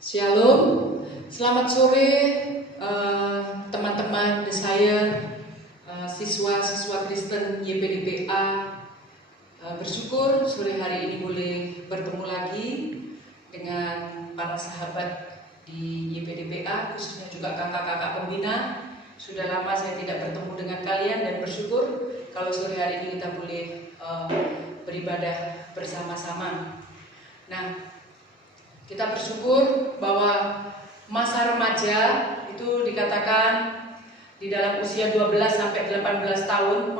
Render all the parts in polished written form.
Shalom, selamat sore teman-teman Desire, siswa-siswa Kristen YPDPA. Bersyukur sore hari ini boleh bertemu lagi dengan para sahabat di YPDPA, khususnya juga kakak-kakak pembina. Sudah lama saya tidak bertemu dengan kalian dan bersyukur kalau sore hari ini kita boleh beribadah bersama-sama. Nah, kita bersyukur bahwa masa remaja itu dikatakan di dalam usia 12 sampai 18 tahun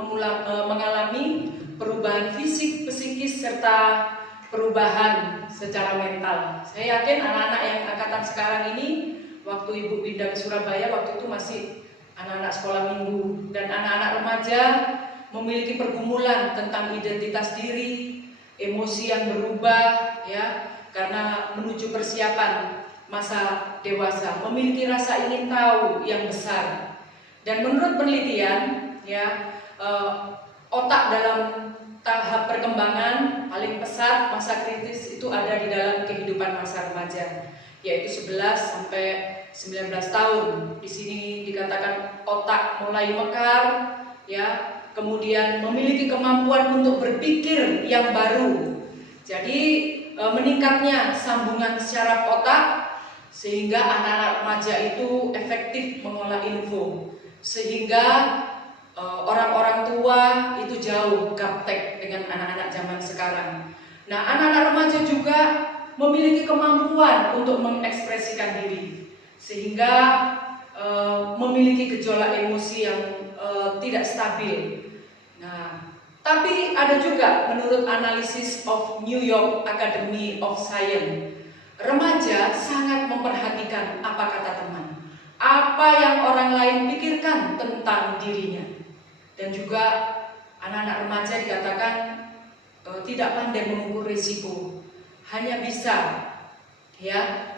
mengalami perubahan fisik, psikis, serta perubahan secara mental. Saya yakin anak-anak yang angkatan sekarang ini, waktu Ibu pindah ke Surabaya, waktu itu masih anak-anak sekolah minggu. Dan anak-anak remaja memiliki pergumulan tentang identitas diri, emosi yang berubah, ya, karena menuju persiapan masa dewasa, memiliki rasa ingin tahu yang besar. Dan menurut penelitian, ya, otak dalam tahap perkembangan paling pesat, masa kritis itu ada di dalam kehidupan masa remaja, yaitu 11 sampai 19 tahun. Di sini dikatakan otak mulai mekar, ya, kemudian memiliki kemampuan untuk berpikir yang baru. Jadi meningkatnya sambungan syaraf otak sehingga anak-anak remaja itu efektif mengolah info, sehingga orang-orang tua itu jauh gaptek dengan anak-anak zaman sekarang. Nah, anak-anak remaja juga memiliki kemampuan untuk mengekspresikan diri, sehingga memiliki gejolak emosi yang tidak stabil. Nah, tapi ada juga menurut analisis of New York Academy of Science, remaja sangat memperhatikan apa kata teman, apa yang orang lain pikirkan tentang dirinya. Dan juga anak-anak remaja dikatakan tidak pandai mengukur risiko, hanya bisa, ya,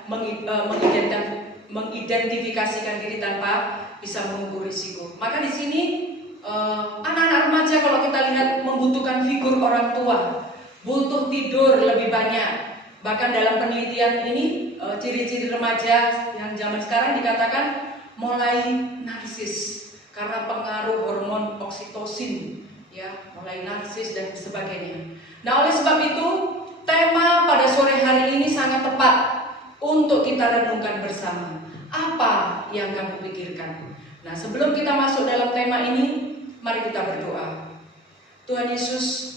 mengidentifikasikan diri tanpa bisa mengukur risiko. Maka di sini anak-anak remaja kalau kita lihat membutuhkan figur orang tua, butuh tidur lebih banyak. Bahkan dalam penelitian ini ciri-ciri remaja yang zaman sekarang dikatakan mulai narsis karena pengaruh hormon oksitosin, ya, mulai narsis dan sebagainya. Nah, oleh sebab itu tema pada sore hari ini sangat tepat untuk kita renungkan bersama. Apa yang kamu pikirkan? Nah, sebelum kita masuk dalam tema ini, mari kita berdoa. Tuhan Yesus,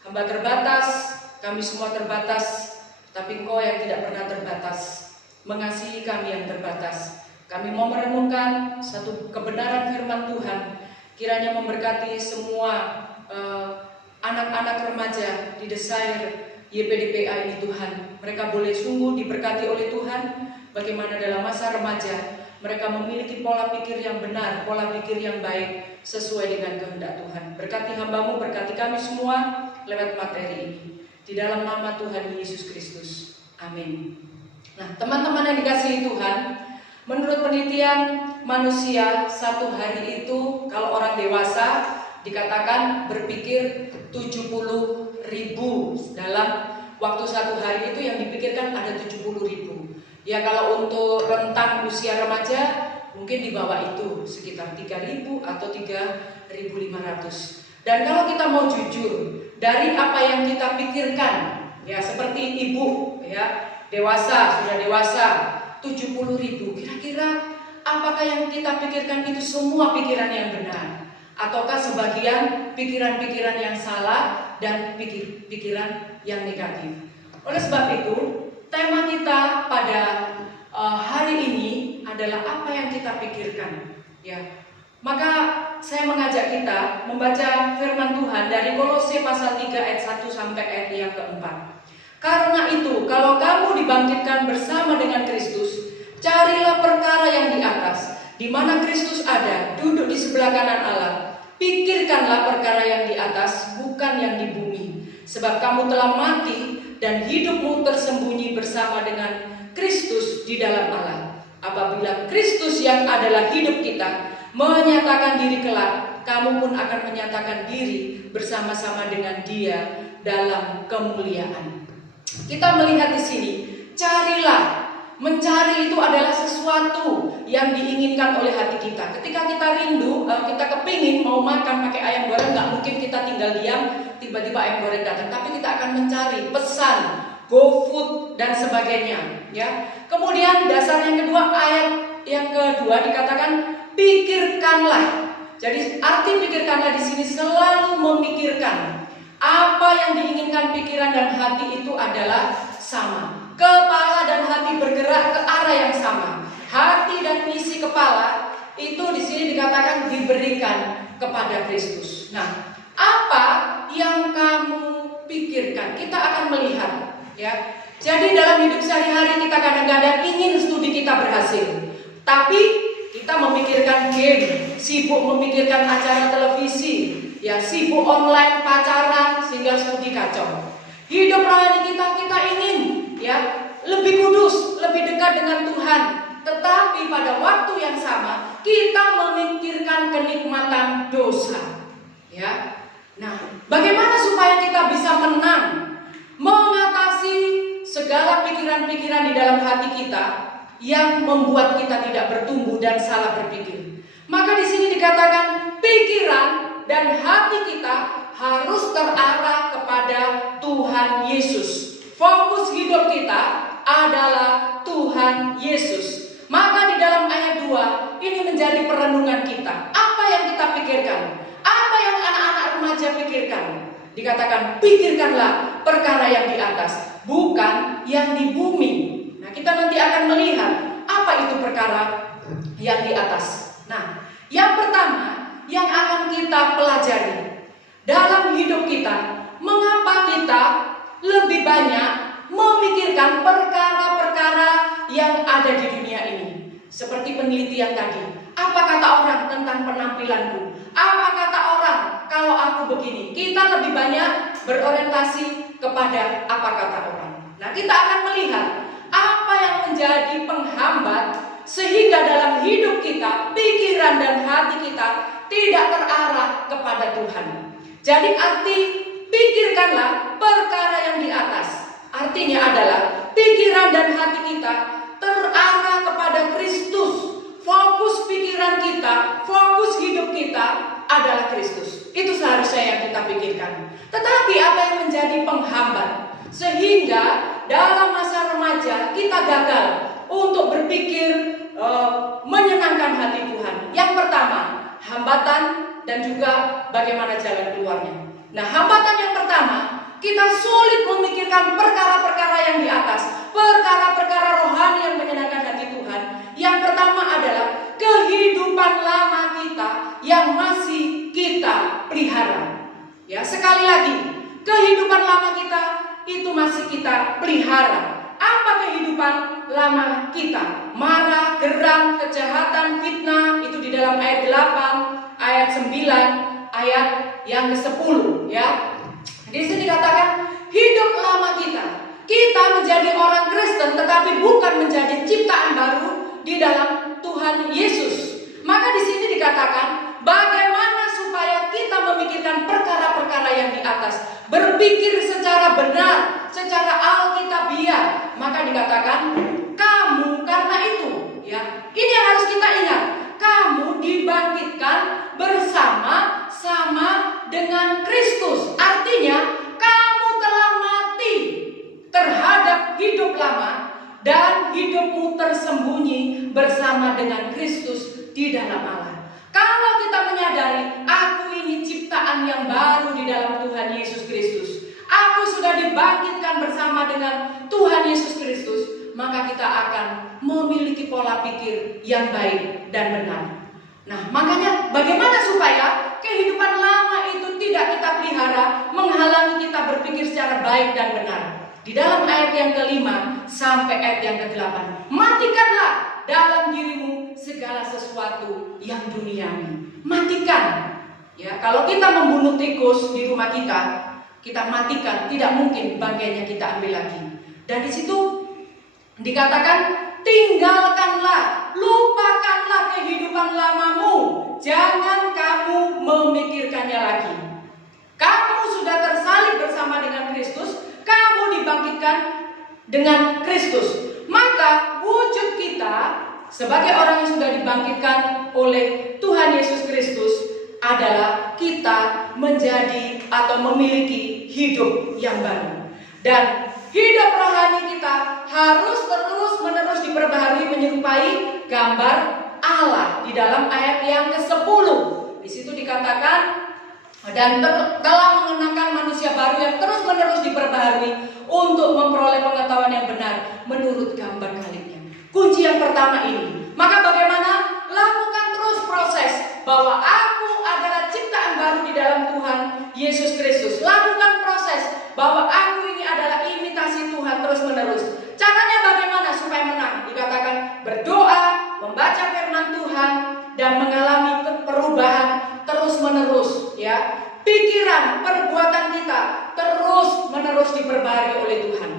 hamba terbatas, kami semua terbatas, tapi Engkau yang tidak pernah terbatas mengasihi kami yang terbatas. Kami mau merenungkan satu kebenaran firman Tuhan, kiranya memberkati semua anak-anak remaja di Desire YPDPA ini Tuhan. Mereka boleh sungguh diberkati oleh Tuhan, bagaimana dalam masa remaja mereka memiliki pola pikir yang benar, pola pikir yang baik, sesuai dengan kehendak Tuhan. Berkati hamba-Mu, berkati kami semua lewat materi ini. Di dalam nama Tuhan Yesus Kristus. Amin. Nah, teman-teman yang dikasihi Tuhan, menurut penelitian manusia, satu hari itu kalau orang dewasa dikatakan berpikir 70.000 dalam waktu satu hari itu yang dipikirkan ada 70.000. Ya, kalau untuk rentang usia remaja mungkin di bawah itu sekitar 3.000 atau 3.500. Dan kalau kita mau jujur dari apa yang kita pikirkan, ya seperti ibu, ya dewasa, sudah dewasa 70.000, kira-kira apakah yang kita pikirkan itu semua pikiran yang benar? Ataukah sebagian pikiran-pikiran yang salah dan pikiran yang negatif? Oleh sebab itu, tema kita pada hari ini adalah apa yang kita pikirkan, ya. Maka saya mengajak kita membaca firman Tuhan dari Kolose pasal 3 ayat 1 sampai ayat yang keempat. Karena itu, kalau kamu dibangkitkan bersama dengan Kristus, carilah perkara yang di atas, di mana Kristus ada, duduk di sebelah kanan Allah. Pikirkanlah perkara yang di atas, bukan yang di bumi. Sebab kamu telah mati dan hidupmu tersembunyi bersama dengan Kristus di dalam Allah. Apabila Kristus yang adalah hidup kita menyatakan diri kelak, kamu pun akan menyatakan diri bersama-sama dengan Dia dalam kemuliaan. Kita melihat di sini, carilah Mencari itu adalah sesuatu yang diinginkan oleh hati kita. Ketika kita rindu, kita kepingin mau makan pakai ayam goreng, nggak mungkin kita tinggal diam, tiba-tiba ayam goreng datang. Tapi kita akan mencari, pesan, GoFood dan sebagainya. Ya. Kemudian dasar yang kedua, ayat yang kedua dikatakan pikirkanlah. Jadi arti pikirkanlah di sini selalu memikirkan. Apa yang diinginkan pikiran dan hati itu adalah sama. Kepala dan hati bergerak ke arah yang sama. Hati dan isi kepala itu di sini dikatakan diberikan kepada Kristus. Nah, apa yang kamu pikirkan? Kita akan melihat, ya. Jadi dalam hidup sehari-hari kita kadang-kadang ingin studi kita berhasil, tapi kita memikirkan game, sibuk memikirkan acara televisi, ya, sibuk online pacaran sehingga studi kacau. Hidup rohani kita ingin, ya, lebih kudus, lebih dekat dengan Tuhan. Tetapi pada waktu yang sama kita memikirkan kenikmatan dosa. Ya. Nah, bagaimana supaya kita bisa menang, mengatasi segala pikiran-pikiran di dalam hati kita yang membuat kita tidak bertumbuh dan salah berpikir? Maka di sini dikatakan pikiran dan hati kita harus terarah kepada Tuhan Yesus. Fokus hidup kita adalah Tuhan Yesus. Maka di dalam ayat 2 ini menjadi perenungan kita. Apa yang kita pikirkan? Apa yang anak-anak remaja pikirkan? Dikatakan pikirkanlah perkara yang di atas, bukan yang di bumi. Nah, kita nanti akan melihat apa itu perkara yang di atas. Nah, yang pertama yang akan kita pelajari dalam hidup kita, mengapa kita lebih banyak memikirkan perkara-perkara yang ada di dunia ini. Seperti penelitian tadi, apa kata orang tentang penampilanku? Apa kata orang kalau aku begini? Kita lebih banyak berorientasi kepada apa kata orang. Nah, kita akan melihat apa yang menjadi penghambat sehingga dalam hidup kita, pikiran dan hati kita tidak terarah kepada Tuhan. Jadi arti pikirkanlah perkara yang di atas. Artinya adalah pikiran dan hati kita terarah kepada Kristus. Fokus pikiran kita, fokus hidup kita adalah Kristus. Itu seharusnya yang kita pikirkan. Tetapi apa yang menjadi penghambat sehingga dalam masa remaja kita gagal untuk berpikir menyenangkan hati Tuhan? Yang pertama, hambatan dan juga bagaimana jalan keluarnya. Nah, hambatan yang pertama, kita sulit memikirkan perkara-perkara yang di atas, perkara-perkara rohani yang menyenangkan hati Tuhan. Yang pertama adalah kehidupan lama kita yang masih kita pelihara. Ya, sekali lagi, kehidupan lama kita itu masih kita pelihara. Apa kehidupan lama kita? Marah, geram, kejahatan, fitnah, itu di dalam ayat 8, ayat 9, ayat yang ke-10, ya. Di sini dikatakan hidup lama kita. Kita menjadi orang Kristen tetapi bukan menjadi ciptaan baru di dalam Tuhan Yesus. Maka di sini dikatakan bagaimana supaya kita memikirkan perkara-perkara yang di atas, berpikir secara benar, secara alkitabiah. Maka dikatakan kamu karena itu, ya. Ini yang harus kita ingat. Kamu dibangkitkan bersama-sama dengan Kristus. Artinya kamu telah mati terhadap hidup lama dan hidupmu tersembunyi bersama dengan Kristus di dalam Allah. Kalau kita menyadari aku ini ciptaan yang baru di dalam Tuhan Yesus Kristus, aku sudah dibangkitkan bersama dengan Tuhan Yesus Kristus, maka kita akan memiliki pola pikir yang baik dan benar. Nah, makanya bagaimana supaya kehidupan lama itu tidak kita pelihara, menghalangi kita berpikir secara baik dan benar. Di dalam ayat yang ke-5 sampai ayat yang ke-8, matikanlah dalam dirimu segala sesuatu yang duniawi. Matikan. Ya, kalau kita membunuh tikus di rumah kita matikan, tidak mungkin bangkainya kita ambil lagi. Dan di situ dikatakan tinggalkanlah, lupakanlah kehidupan lamamu, jangan kamu memikirkannya lagi. Kamu sudah tersalib bersama dengan Kristus, kamu dibangkitkan dengan Kristus. Maka sebagai orang yang sudah dibangkitkan oleh Tuhan Yesus Kristus adalah kita menjadi atau memiliki hidup yang baru. Dan hidup rohani kita harus terus-menerus diperbaharui menyerupai gambar Allah. Di dalam ayat yang ke-10 di situ dikatakan, dan telah mengenakan manusia baru yang terus-menerus diperbaharui untuk memperoleh pengetahuan yang benar menurut gambar Khalqnya. Kunci yang pertama ini. Maka bagaimana? Lakukan terus proses bahwa aku adalah ciptaan baru di dalam Tuhan Yesus Kristus. Lakukan proses bahwa aku ini adalah imitasi Tuhan terus-menerus. Caranya bagaimana supaya menang? Dikatakan berdoa, membaca firman Tuhan, dan mengalami perubahan terus-menerus, ya. Pikiran, perbuatan kita terus-menerus diperbaharui oleh Tuhan.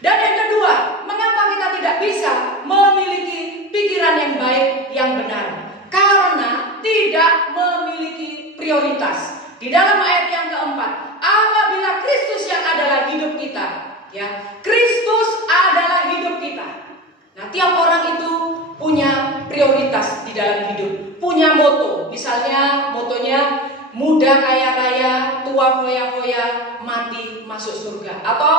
Dan yang kedua, mengapa kita tidak bisa memiliki pikiran yang baik, yang benar? Karena tidak memiliki prioritas. Di dalam ayat yang keempat, apabila Kristus yang adalah hidup kita, ya, Kristus adalah hidup kita. Nah, tiap orang itu punya prioritas di dalam hidup, punya moto. Misalnya motonya muda kaya raya, tua foya-foya, mati masuk surga. Atau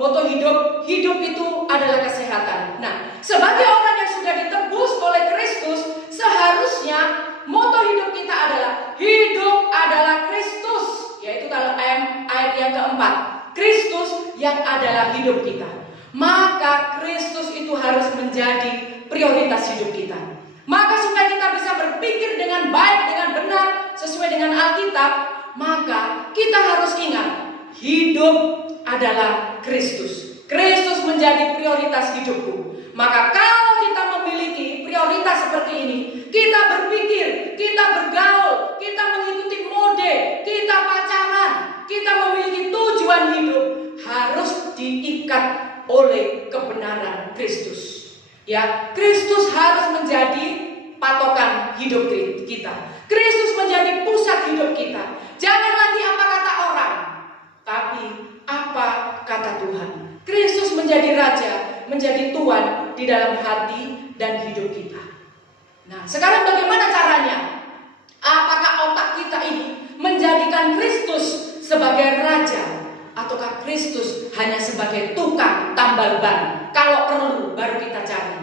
moto hidup itu adalah kesehatan. Nah, sebagai orang yang sudah ditebus oleh Kristus, seharusnya moto hidup kita adalah hidup adalah Kristus. Yaitu kalau ayat yang keempat, Kristus yang adalah hidup kita. Maka Kristus itu harus menjadi prioritas hidup kita. Maka supaya kita bisa berpikir dengan baik, dengan benar, sesuai dengan Alkitab, maka kita harus ingat, hidup adalah Kristus. Kristus menjadi prioritas hidupku. Maka kalau kita memiliki prioritas seperti ini, kita berpikir, kita bergaul, kita mengikuti mode, kita pacaran, kita memiliki tujuan hidup, harus diikat oleh kebenaran Kristus. Ya, Kristus harus menjadi patokan hidup kita. Kristus menjadi pusat hidup kita. Jangan lagi apa kata orang, tapi apa kata Tuhan. Kristus menjadi raja, menjadi tuan di dalam hati dan hidup kita. Nah, sekarang bagaimana caranya? Apakah otak kita ini menjadikan Kristus sebagai raja, ataukah Kristus hanya sebagai tukang tambal ban? Kalau perlu baru kita cari.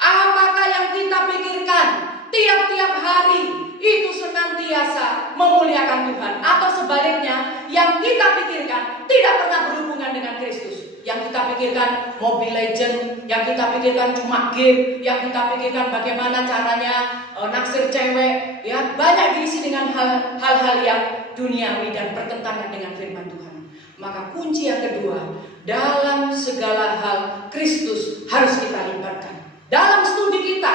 Apakah yang kita pikirkan tiap-tiap hari itu senantiasa memuliakan Tuhan, atau sebaliknya yang kita pikirkan tidak pernah berhubungan dengan Kristus? Yang kita pikirkan Mobile Legend, yang kita pikirkan cuma game, yang kita pikirkan bagaimana caranya naksir cewek, ya, banyak diisi dengan hal-hal yang duniawi dan bertentangan dengan firman Tuhan. Maka kunci yang kedua, dalam segala hal Kristus harus kita libatkan. Dalam studi kita,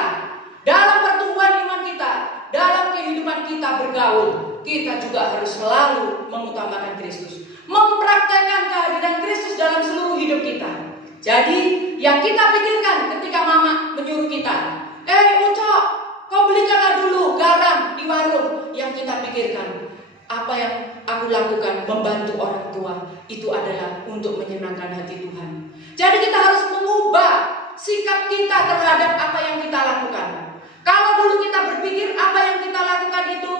dalam pertumbuhan iman kita, dalam kehidupan kita bergaul, kita juga harus selalu mengutamakan Kristus, mempraktekkan kehadiran Kristus dalam seluruh hidup kita. Jadi yang kita pikirkan ketika mama menyuruh kita, Ucok, kau belikanlah dulu garam di warung. Yang kita pikirkan, apa yang aku lakukan membantu orang tua, itu adalah untuk menyenangkan hati Tuhan. Jadi kita harus mengubah sikap kita terhadap apa yang kita lakukan. Kalau dulu kita berpikir apa yang kita lakukan itu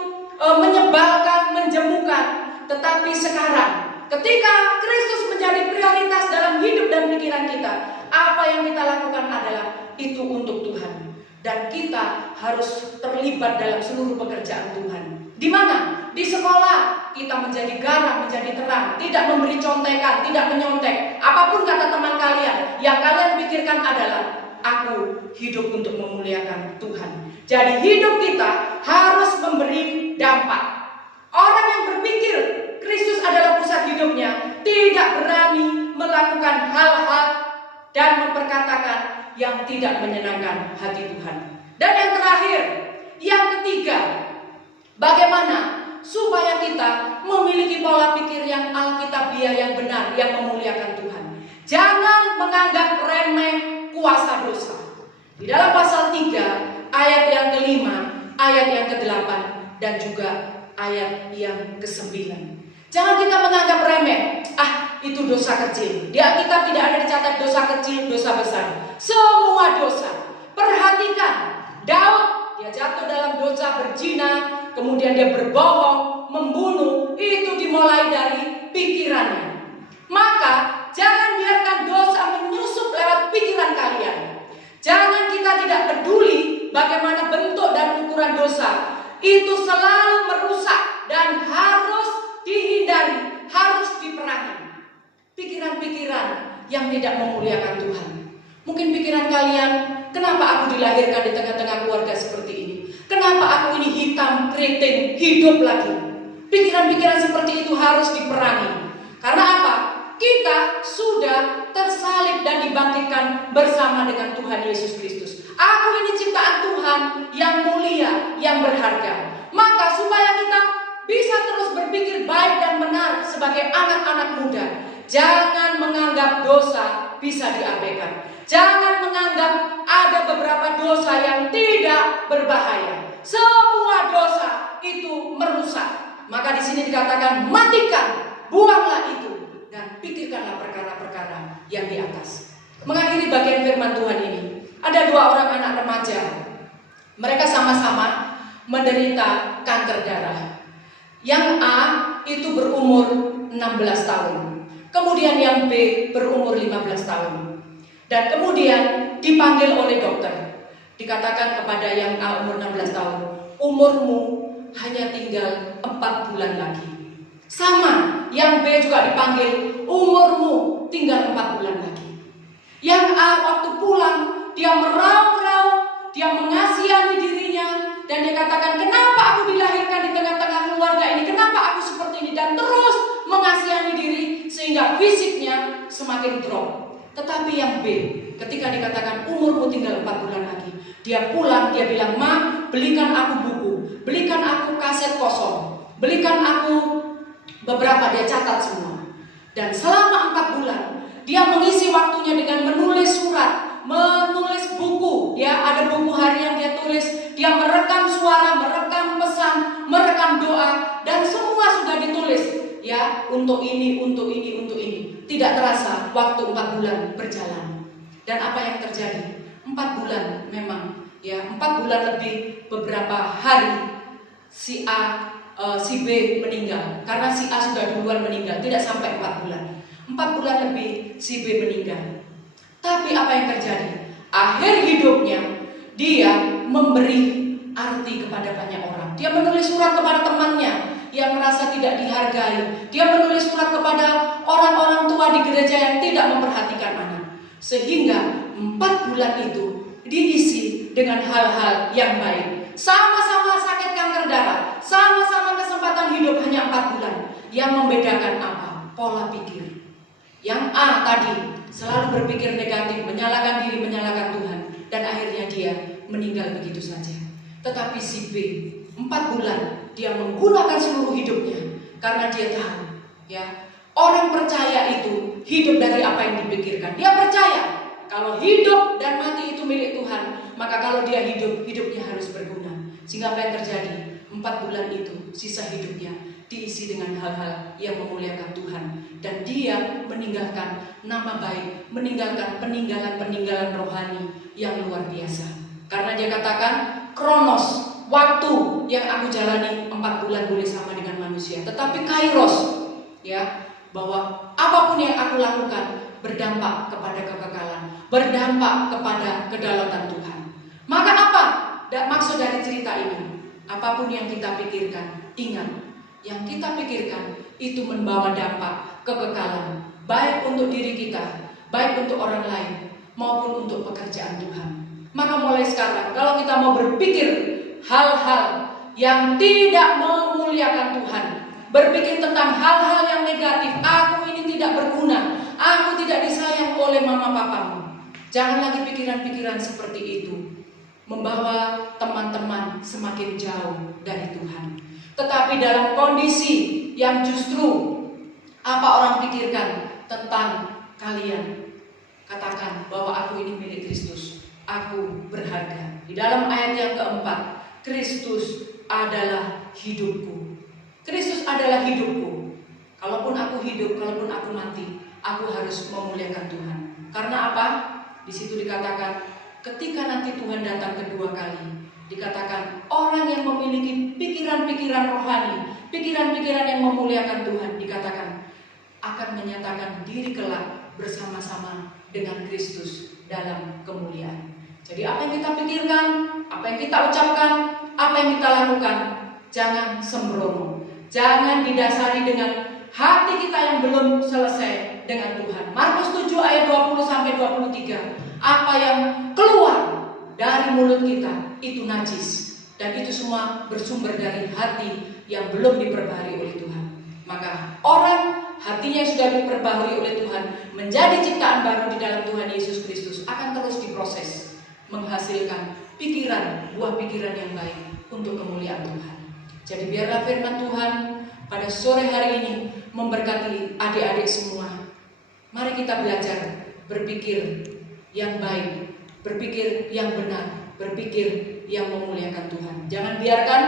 menyebalkan, menjemukan, tetapi sekarang ketika Kristus menjadi prioritas dalam hidup dan pikiran kita, apa yang kita lakukan adalah itu untuk Tuhan. Dan kita harus terlibat dalam seluruh pekerjaan Tuhan. Di mana? Di sekolah kita menjadi garam, menjadi terang, tidak memberi contekan, tidak menyontek. Apapun kata teman kalian, yang kalian pikirkan adalah aku hidup untuk memuliakan Tuhan. Jadi hidup kita harus memberi dampak. Orang yang berpikir Kristus adalah pusat hidupnya tidak berani melakukan hal-hal dan memperkatakan yang tidak menyenangkan hati Tuhan. Dan yang terakhir, yang ketiga, bagaimana supaya kita memiliki pola pikir yang alkitabiah, yang benar, yang memuliakan Tuhan. Jangan menganggap remeh kuasa dosa. Di dalam pasal 3 ayat yang ke-5, ayat yang ke-8, dan juga ayat yang ke-9. Jangan kita menganggap remeh, itu dosa kecil. Di Alkitab tidak ada dicatat dosa kecil, dosa besar. Semua dosa. Perhatikan, kemudian dia berbohong, membunuh, itu dimulai dari pikirannya. Maka jangan biarkan dosa menyusup lewat pikiran kalian. Jangan kita tidak peduli bagaimana bentuk dan ukuran dosa. Itu selalu merusak dan harus dihindari, harus diperangi. Pikiran-pikiran yang tidak memuliakan Tuhan. Mungkin pikiran kalian, kenapa aku dilahirkan di tengah-tengah keluarga seperti ini? Kenapa aku ini hitam, keriting, hidup lagi? Pikiran-pikiran seperti itu harus diperangi. Karena apa? Kita sudah tersalib dan dibangkitkan bersama dengan Tuhan Yesus Kristus. Aku ini ciptaan Tuhan yang mulia, yang berharga. Maka supaya kita bisa terus berpikir baik dan benar sebagai anak-anak muda, jangan menganggap dosa bisa diabaikan. Jangan menganggap ada beberapa dosa yang tidak berbahaya. Semua dosa itu merusak. Maka di sini dikatakan matikan, buanglah itu, dan pikirkanlah perkara-perkara yang di atas. Mengakhiri bagian firman Tuhan ini, ada 2 orang anak remaja. Mereka sama-sama menderita kanker darah. Yang A itu berumur 16 tahun. Kemudian yang B berumur 15 tahun. Dan kemudian dipanggil oleh dokter. Dikatakan kepada yang A umur 16 tahun, umurmu hanya tinggal 4 bulan lagi. Sama, yang B juga dipanggil, umurmu tinggal 4 bulan lagi. Yang A waktu pulang, dia meraung-raung, dia mengasihani dirinya, dan dia katakan, kenapa aku dilahirkan di tengah-tengah keluarga ini, kenapa aku seperti ini, dan terus mengasihani diri, sehingga fisiknya semakin drop. Tetapi yang B, ketika dikatakan umurmu tinggal 4 bulan lagi, dia pulang, dia bilang, Ma, belikan aku buku, belikan aku kaset kosong, belikan aku beberapa, dia catat semua. Dan selama 4 bulan, dia mengisi waktunya dengan menulis surat, menulis buku. Ya, ada buku harian dia tulis, dia merekam suara, merekam pesan, merekam doa, dan semua sudah ditulis. Ya, untuk ini, untuk ini, untuk ini. Tidak terasa waktu 4 bulan berjalan. Dan apa yang terjadi? 4 bulan memang, ya, 4 bulan lebih beberapa hari si A, si B meninggal. Karena si A sudah duluan meninggal, tidak sampai 4 bulan. 4 bulan lebih si B meninggal. Tapi apa yang terjadi? Akhir hidupnya dia memberi arti kepada banyak orang. Dia menulis surat kepada temannya yang merasa tidak dihargai. Dia menulis surat kepada orang-orang tua di gereja yang tidak memperhatikan anak. Sehingga 4 bulan itu diisi dengan hal-hal yang baik. Sama-sama sakit kanker darah, sama-sama kesempatan hidup hanya 4 bulan. Yang membedakan apa? Pola pikir. Yang A tadi selalu berpikir negatif, menyalahkan diri, menyalahkan Tuhan, dan akhirnya dia meninggal begitu saja. Tetapi si B 4 bulan dia menggunakan seluruh hidupnya karena dia tahu, ya, orang percaya itu hidup dari apa yang dipikirkan. Dia percaya kalau hidup dan mati itu milik Tuhan, maka kalau dia hidup, hidupnya harus berguna. Sehingga apa yang terjadi? 4 bulan itu sisa hidupnya diisi dengan hal-hal yang memuliakan Tuhan, dan dia meninggalkan nama baik, meninggalkan peninggalan-peninggalan rohani yang luar biasa. Karena dia katakan, kronos, waktu yang aku jalani 4 bulan boleh sama dengan manusia, tetapi kairos, ya, bahwa apapun yang aku lakukan berdampak kepada kekekalan, berdampak kepada kedaulatan Tuhan. Maka apa maksud dari cerita ini? Apapun yang kita pikirkan, ingat, yang kita pikirkan itu membawa dampak kekekalan, baik untuk diri kita, baik untuk orang lain, maupun untuk pekerjaan Tuhan. Maka mulai sekarang, kalau kita mau berpikir hal-hal yang tidak memuliakan Tuhan, berpikir tentang hal-hal yang negatif, aku ini tidak berguna, aku tidak disayang oleh mama papamu, jangan lagi pikiran-pikiran seperti itu, membawa teman-teman semakin jauh dari Tuhan. Tetapi dalam kondisi yang justru apa orang pikirkan tentang kalian, katakan bahwa aku ini milik Kristus, aku berharga. Di dalam ayat yang keempat, Kristus adalah hidupku. Kristus adalah hidupku. Kalaupun aku hidup, kalaupun aku mati, aku harus memuliakan Tuhan. Karena apa? Di situ dikatakan, ketika nanti nanti Tuhan datang kedua kali, dikatakan orang yang memiliki pikiran-pikiran rohani, pikiran-pikiran yang memuliakan Tuhan, dikatakan akan menyatakan diri kelak bersama-sama dengan Kristus dalam kemuliaan. Jadi apa yang kita pikirkan, apa yang kita ucapkan, apa yang kita lakukan, jangan sembrono, jangan didasari dengan hati kita yang belum selesai dengan Tuhan. Markus 7 ayat 20-23. Apa yang keluar dari mulut kita itu najis, dan itu semua bersumber dari hati yang belum diperbaharui oleh Tuhan. Maka orang hatinya yang sudah diperbaharui oleh Tuhan, menjadi ciptaan baru di dalam Tuhan Yesus Kristus, akan terus diproses, menghasilkan pikiran, buah pikiran yang baik untuk kemuliaan Tuhan. Jadi biarlah firman Tuhan pada sore hari ini memberkati adik-adik semua. Mari kita belajar berpikir yang baik, berpikir yang benar, berpikir yang memuliakan Tuhan. Jangan biarkan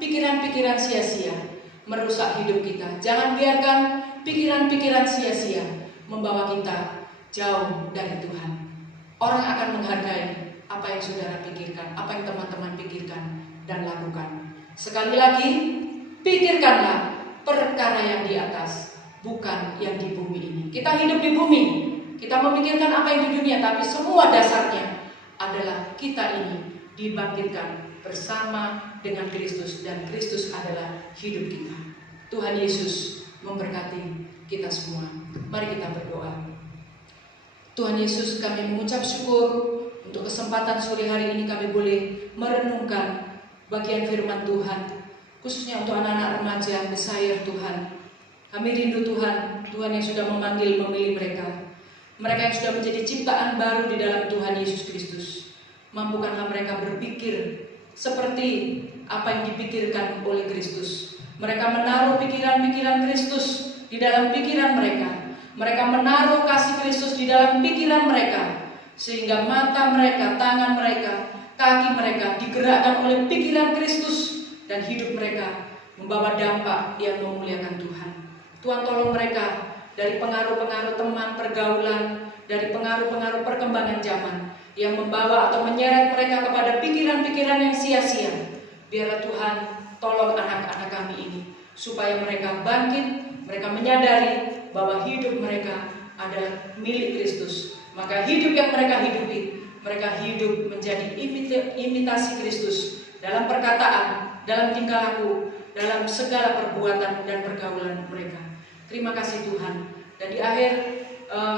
pikiran-pikiran sia-sia merusak hidup kita. Jangan biarkan pikiran-pikiran sia-sia membawa kita jauh dari Tuhan. Orang akan menghargai apa yang saudara pikirkan, apa yang teman-teman pikirkan dan lakukan. Sekali lagi, pikirkanlah perkara yang di atas, bukan yang di bumi ini. Kita hidup di bumi, kita memikirkan apa yang di dunia, tapi semua dasarnya adalah kita ini dibangkitkan bersama dengan Kristus, dan Kristus adalah hidup kita. Tuhan Yesus memberkati kita semua. Mari kita berdoa. Tuhan Yesus, kami mengucap syukur untuk kesempatan sore hari ini kami boleh merenungkan bagian firman Tuhan, khususnya untuk anak-anak remaja Desire Tuhan. Kami rindu Tuhan, Tuhan yang sudah memilih mereka. Mereka yang sudah menjadi ciptaan baru di dalam Tuhan Yesus Kristus. Mampukanlah mereka berpikir seperti apa yang dipikirkan oleh Kristus. Mereka menaruh pikiran-pikiran Kristus di dalam pikiran mereka. Mereka menaruh kasih Kristus di dalam pikiran mereka, sehingga mata mereka, tangan mereka, kaki mereka digerakkan oleh pikiran Kristus, dan hidup mereka membawa dampak yang memuliakan Tuhan. Tuhan, tolong mereka dari pengaruh-pengaruh teman, pergaulan, dari pengaruh-pengaruh perkembangan zaman yang membawa atau menyeret mereka kepada pikiran-pikiran yang sia-sia. Biarlah Tuhan tolong anak-anak kami ini, supaya mereka bangkit, mereka menyadari bahwa hidup mereka adalah milik Kristus. Maka hidup yang mereka hidupi, mereka hidup menjadi imitasi Kristus dalam perkataan, dalam tingkah laku, dalam segala perbuatan dan pergaulan mereka. Terima kasih Tuhan. Dan di akhir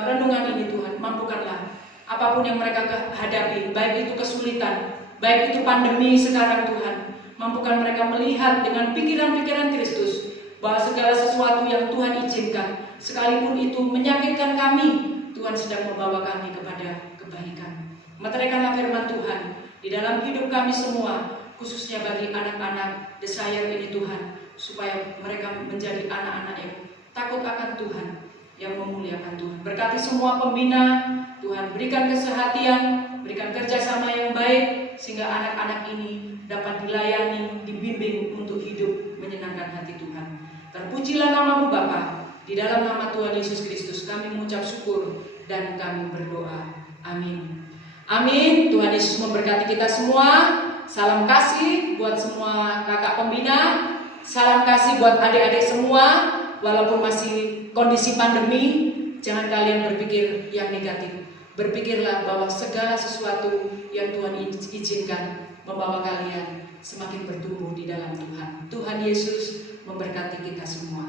renungan ini Tuhan, mampukanlah apapun yang mereka hadapi, baik itu kesulitan, baik itu pandemi sekarang Tuhan, mampukan mereka melihat dengan pikiran-pikiran Kristus bahwa segala sesuatu yang Tuhan izinkan, sekalipun itu menyakitkan kami, Tuhan sedang membawa kami kepada kebaikan. Meteraikanlah firman Tuhan di dalam hidup kami semua, khususnya bagi anak-anak Desire ini Tuhan, supaya mereka menjadi anak-anak yang takut akan Tuhan, yang memuliakan Tuhan. Berkati semua pembina, Tuhan berikan kesehatan, berikan kerjasama yang baik, sehingga anak-anak ini dapat dilayani, dibimbing untuk hidup menyenangkan hati Tuhan. Terpujilah nama-Mu Bapa. Di dalam nama Tuhan Yesus Kristus kami mengucap syukur dan kami berdoa. Amin. Amin. Tuhan Yesus memberkati kita semua. Salam kasih buat semua kakak pembina. Salam kasih buat adik-adik semua. Walaupun masih kondisi pandemi, jangan kalian berpikir yang negatif. Berpikirlah bahwa segala sesuatu yang Tuhan izinkan membawa kalian semakin bertumbuh di dalam Tuhan. Tuhan Yesus memberkati kita semua.